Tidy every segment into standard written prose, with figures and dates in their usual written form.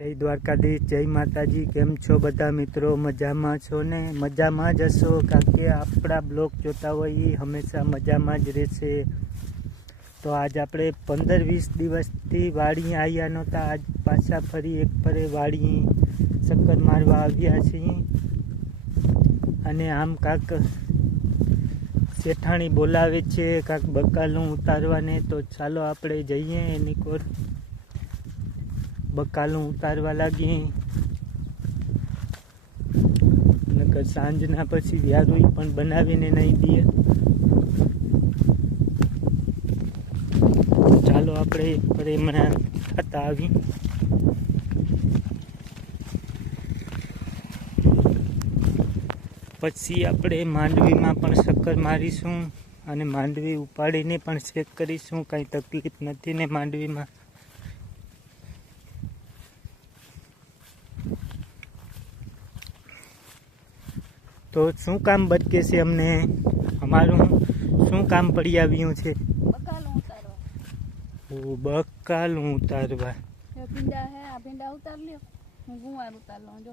જય દ્વારકાધીશ, જય માતાજી। કેમ છો બધા મિત્રો? મજામાં છો ને? મજામાં જ હશો, કારણ કે આપણા બ્લોગ જોતા હોય એ હંમેશા મજામાં જ રહેશે। તો આજ આપણે 15-20 દિવસથી વાડી આવ્યા નહોતા, આજ પાછા ફરી એક ફરે વાડી ચક્કર મારવા આવ્યા છીએ। અને આમ કાંક શેઠાણી બોલાવે છે, કાંક બકાલું ઉતારવાને, તો ચાલો આપણે જઈએ એની કોર બકાલું ઉતારવા લાગીએ। નકર સાંજના પછી વ્યારુઈ પણ બનાવીને નહીં દે। ચાલો આપણે ફરી હમણાં ખાતા આવી। પછી આપણે માંડવીમાં પણ ચક્કર મારીશું અને માંડવી ઉપાડીને પણ ચેક કરીશું, કાંઈ તકલીફ નથી ને માંડવીમાં। તો શું કામ બચકે છે અમને? અમારું શું કામ પડી આવ્યું છે? બકાલું ઉતારવા। ઓ, બકાલું ઉતારવા। ભીંડા હે, આ ભીંડા ઉતાર લ્યો, હું ગુવાર ઉતાર લઉં। જો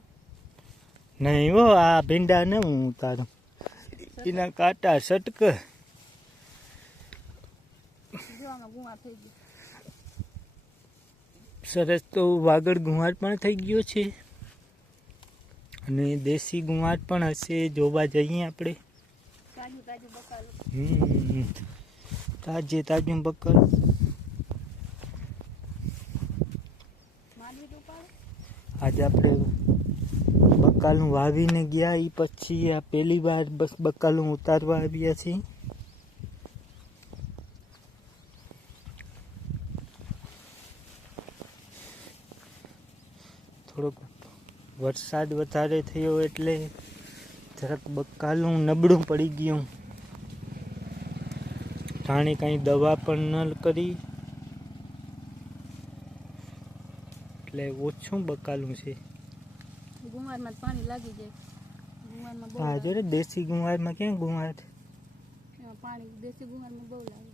નહીં હો, આ ભીંડા ને હું ઉતારું, એના કાંટા સટક। જો આમાં ગુવાર થઈ ગયો સરસ। તો વાગડ ગુવાર પણ થઈ ગયો છે અને દેશી ગુવાર પણ હશે, જોવા જઈએ આપણે। તાજું તાજું બકાલું, તાજે તાજું બકાલું। માંડવી તો પાડે। આજે આપણે બકાલું વાવીને ગયા, એ પછી આ પહેલી વાર બસ બકાલું ઉતારવા આવ્યા છીએ। થોડોક વરસાદ વધારે થયો એટલે જરાક બકાલું નબળું પડી ગયું। જાણે કાંઈ દવા પણ ન કરી એટલે ઓછું બકાલું છે। ગુવારમાં પાણી લાગી જાય, ગુવારમાં બહુ હા જો રે, દેશી ગુવારમાં ક્યાં ગુવાર? પાણી દેશી ગુવારમાં બહુ લાગે।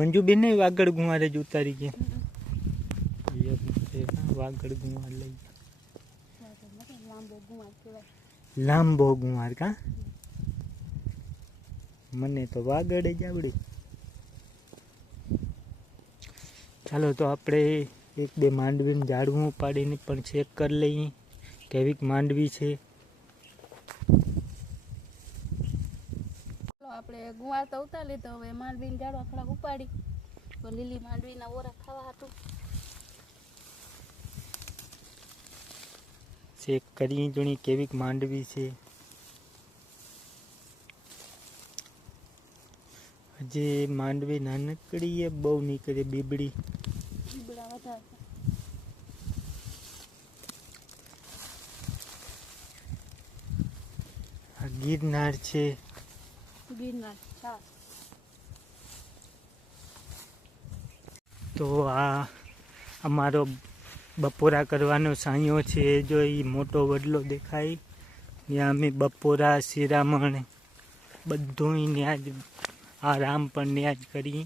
મંજુબેન ને વાગડ ગુવાર જ ઉતારી ગયા, વાગડ ગુવાર લઈ ગયા। લાંબો ગુવાર કહેવાય, લાંબો ગુવાર કા? મને તો વાગડ જ આવડે। ચાલો તો આપણે એક બે માંડવીને ઝાડવું ઉપાડીને પણ ચેક કરી લઈએ કેવીક માંડવી છે। આપણે ગુવાર તો ઉતાર લીધો, હવે માંડવીને ઝાડવા થોડાક ઉપાડી તો લીલી માંડવીના ઓરા ખાવા હતું ચેક કરી જોણી કેવીક માંડવી છે। હજી માંડવી નાનકડી એ બહુ નીકળે, બીબડા વધારે। આ ગિરનાર છે, ગિરનાર છા। તો આ અમારો બપોરા કરવાનો સાંયો છે, જો એ મોટો વડલો દેખાય ત્યાં અમે બપોરા શિરામણ બધું ત્યાં જ, આરામ પણ ત્યાં જ કરી।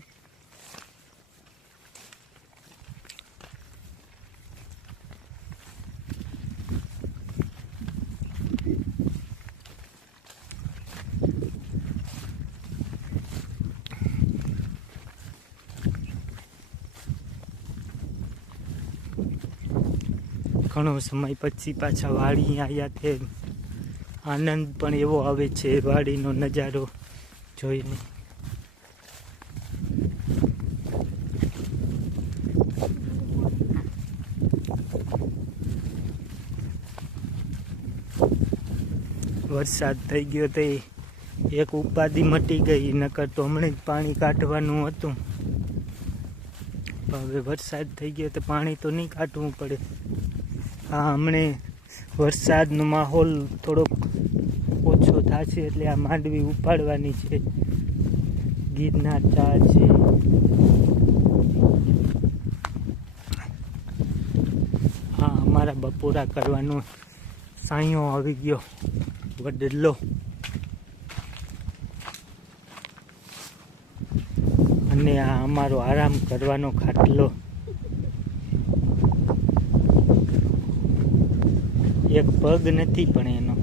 ઘણો સમય પછી પાછા વાડી આવ્યા તે આનંદ પણ એવો આવે છે વાડીનો નજારો જોઈને। વરસાદ થઈ ગયો તે એક ઉપાધિ મટી ગઈ, નકર તો હમણાં જ પાણી કાઢવાનું હતું, પણ હવે વરસાદ થઈ ગયો તો પાણી તો નહીં કાઢવું પડે। હા, હમણે વરસાદનો માહોલ થોડોક ઓછો થશે એટલે આ માંડવી ઉપાડવાની છે। ગિરનાર ચા છે, હા અમારા બપોરા કરવાનો સાંયો આવી ગયો વડલો। અને આ અમારો આરામ કરવાનો ખાટલો. એક પગ નથી પણ એનો.